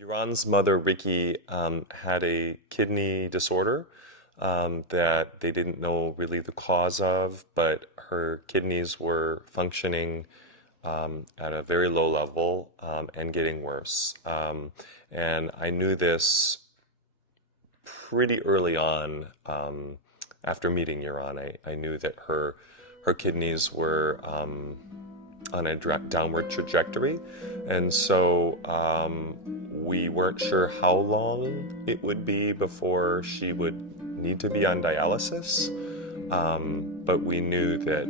Yaron's mother, Riki, had a kidney disorder that they didn't know really the cause of, but her kidneys were functioning at a very low level and getting worse. And I knew this pretty early on after meeting Yaron. I knew that her kidneys were on a downward trajectory, and so we weren't sure how long it would be before she would need to be on dialysis, but we knew that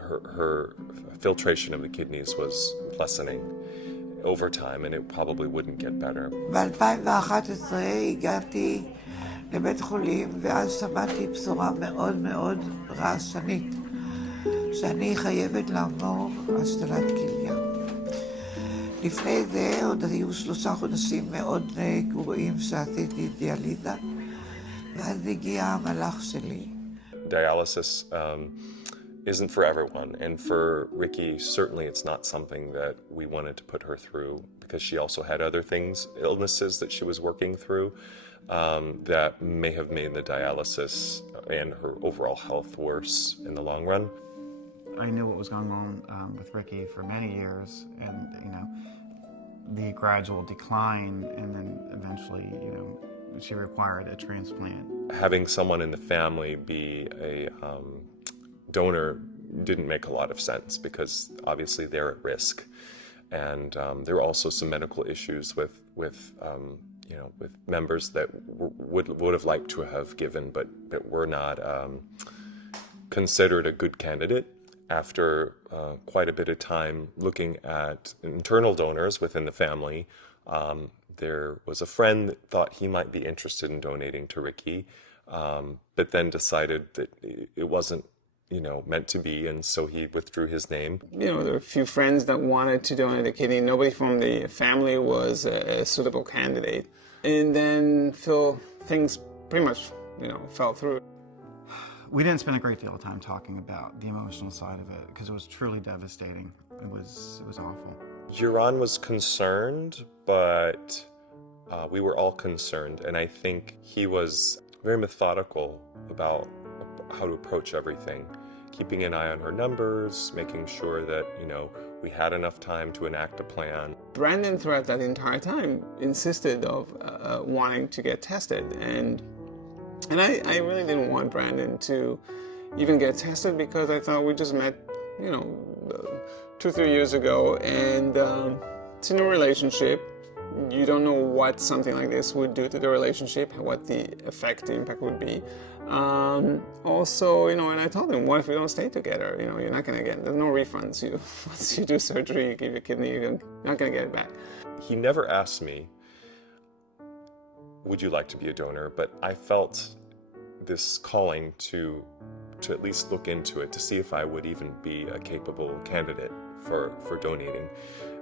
her filtration of the kidneys was lessening over time, and it probably wouldn't get better. ב-2011 הגעתי לבית חולים, ואז שמעתי בשורה מאוד מאוד רעשנית, שאני חייבת לעבור השתלת כליה. לפני זה עוד היו 3 חודשים מאוד גרועים שעשיתי דיאליזה, ואז הגיע המלאך שלי. Dialysis isn't for everyone, and for Riki, certainly it's not something that we wanted to put her through, because she also had other things, illnesses that she was working through, that may have made the dialysis and her overall health worse in the long run. I knew what was going on with Riki for many years, and the gradual decline, and then eventually, she required a transplant. Having someone in the family be a donor didn't make a lot of sense, because obviously they're at risk, and there were also some medical issues with members that would have liked to have given, but that were not considered a good candidate. After quite a bit of time looking at internal donors within the family, there was a friend that thought he might be interested in donating to Riki, but then decided that it wasn't meant to be, and so he withdrew his name. There were a few friends that wanted to donate a kidney. Nobody from the family was a suitable candidate. And then things pretty much, fell through. We didn't spend a great deal of time talking about the emotional side of it, because it was truly devastating. It was awful. Yaron was concerned, but we were all concerned, and I think he was very methodical about how to approach everything, keeping an eye on her numbers, making sure that we had enough time to enact a plan. Brandon, throughout that entire time, insisted of wanting to get tested, and I really didn't want Brandon to even get tested, because I thought we just met 2-3 years ago, and it's in a relationship. You don't know what something like this would do to the relationship, what the impact would be. Also, and I told him, what if we don't stay together? You're not going to get, there's no refunds. Once you do surgery, you give your kidney, you're not going to get it back. He never asked me, would you like to be a donor? But I felt this calling to at least look into it, to see if I would even be a capable candidate for donating.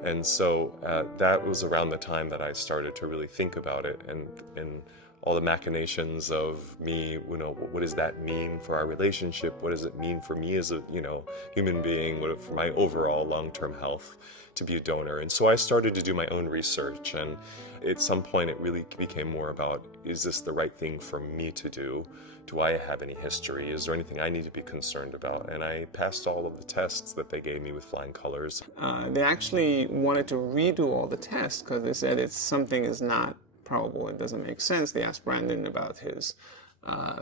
And so that was around the time that I started to really think about it, and all the machinations of me, what does that mean for our relationship? What does it mean for me as a, human being, for my overall long-term health to be a donor? And so I started to do my own research, and at some point it really became more about, is this the right thing for me to do? Do I have any history? Is there anything I need to be concerned about? And I passed all of the tests that they gave me with flying colors. They actually wanted to redo all the tests, because they said something is not probable, it doesn't make sense. They asked Brandon about his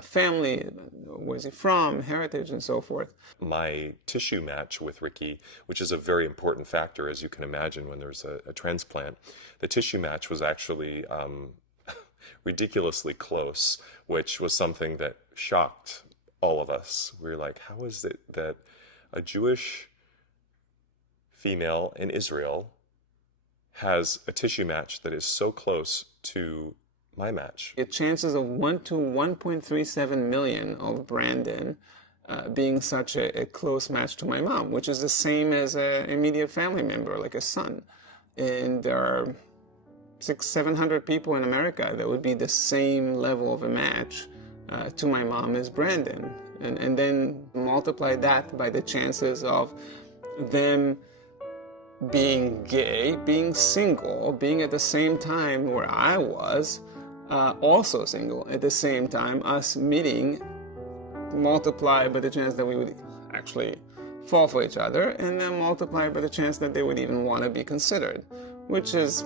family, where's he from, heritage, and so forth. My tissue match with Riki, which is a very important factor, as you can imagine, when there's a transplant, the tissue match was actually ridiculously close, which was something that shocked all of us. We were like, how is it that a Jewish female in Israel has a tissue match that is so close to my match? The chances of 1 to 1.37 million of Brandon being such a close match to my mom, which is the same as an immediate family member, like a son. And there are 600-700 people in America that would be the same level of a match to my mom as Brandon. And then multiply that by the chances of them being gay, being single, being at the same time where I was, also single at the same time, us meeting, multiplied by the chance that we would actually fall for each other, and then multiplied by the chance that they would even want to be considered, which is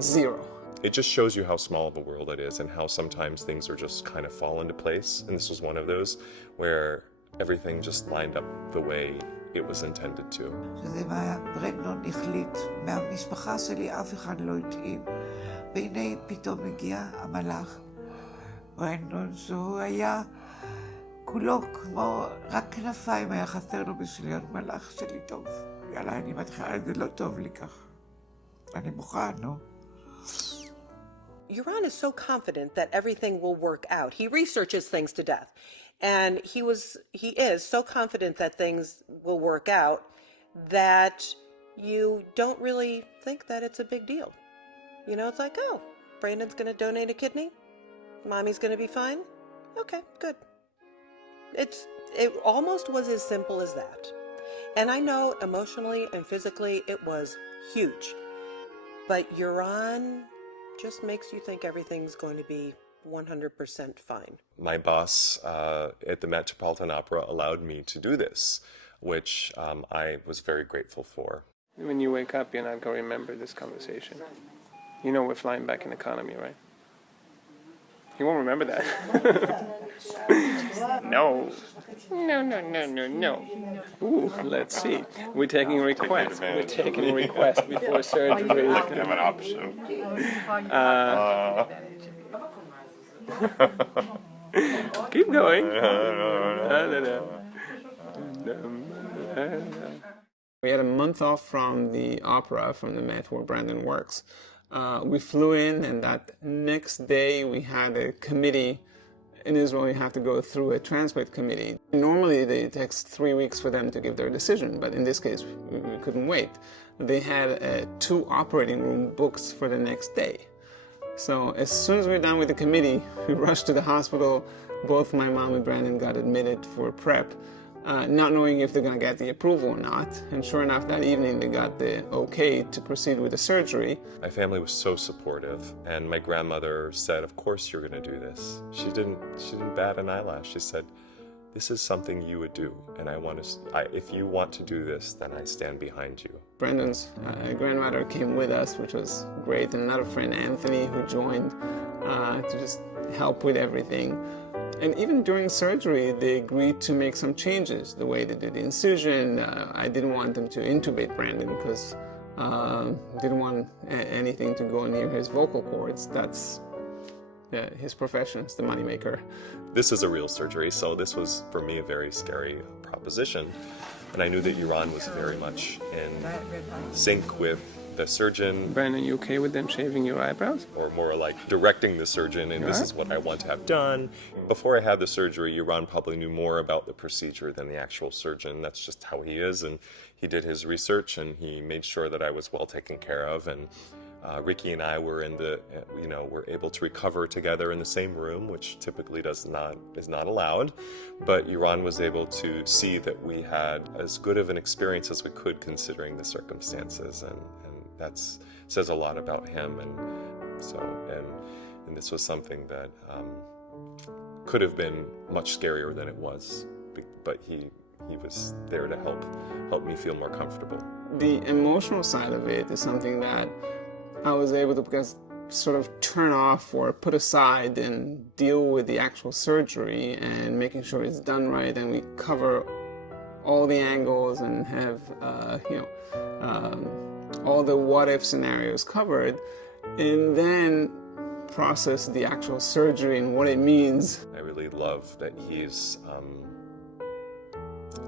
0. It just shows you how small of a world it is and how sometimes things are just kind of fall into place. And this was one of those where everything just lined up the way it was intended to. שזה מה ברנדון החליט, מהמשפחה שלי אף אחד לא התאים. והנה פתאום הגיע המלאך ברנדון, שהוא היה כולו כמו רק כנפיים היה חסר לו בשביל להיות מלאך שלי טוב. יאללה, אני מתחילה, זה לא טוב לי כך. אני מוכן, נו. Yaron is so confident that everything will work out. He researches things to death. And he is so confident that things will work out that you don't really think that it's a big deal. You know, it's like, oh, Brandon's going to donate a kidney? Mommy's going to be fine? Okay, good. It almost was as simple as that. And I know emotionally and physically it was huge. But Yaron just makes you think everything's going to be 100% fine. My boss at the Metropolitan Opera allowed me to do this, which I was very grateful for. When you wake up, you're not going to remember this conversation. You know we're flying back in economy, right? You won't remember that. No. Ooh, let's see. We're taking requests. We're taking requests before surgery. I have an option. Keep going. We had a month off from the opera, from the Met where Brandon works. We flew in, and that next day we had a committee. In Israel, you have to go through a transport committee. Normally, it takes 3 weeks for them to give their decision, but in this case, we couldn't wait. They had 2 operating room books for the next day. So as soon as we were done with the committee, we rushed to the hospital. Both my mom and Brandon got admitted for prep, not knowing if they're going to get the approval or not. And sure enough, that evening they got the okay to proceed with the surgery. My family was so supportive, and my grandmother said, "Of course you're going to do this." She didn't bat an eyelash. She said, "This is something you would do, and if you want to do this, then I stand behind you." Brandon's grandmother came with us, which was great, and another friend, Anthony, who joined to just help with everything. And even during surgery, they agreed to make some changes. The way they did the incision, I didn't want them to intubate Brandon because didn't want anything to go near his vocal cords. That's his profession, it's the moneymaker. This is a real surgery, so this was, for me, a very scary proposition. And I knew that Yaron was very much in sync with the surgeon. Brandon, you okay with them shaving your eyebrows? Or more like directing the surgeon, and this is what I want to have done. Before I had the surgery, Yaron probably knew more about the procedure than the actual surgeon. That's just how he is, and he did his research, and he made sure that I was well taken care of. And Ricky and I were were able to recover together in the same room, which typically is not allowed. But Yaron was able to see that we had as good of an experience as we could considering the circumstances, and that says a lot about him. And this was something that could have been much scarier than it was, but he was there to help me feel more comfortable. The emotional side of it is something that I was able to sort of turn off or put aside and deal with the actual surgery and making sure it's done right, and we cover all the angles and have all the what-if scenarios covered, and then process the actual surgery and what it means. I really love that he's,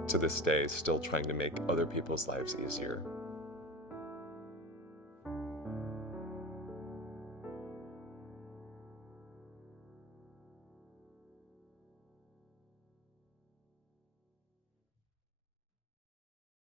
to this day, still trying to make other people's lives easier.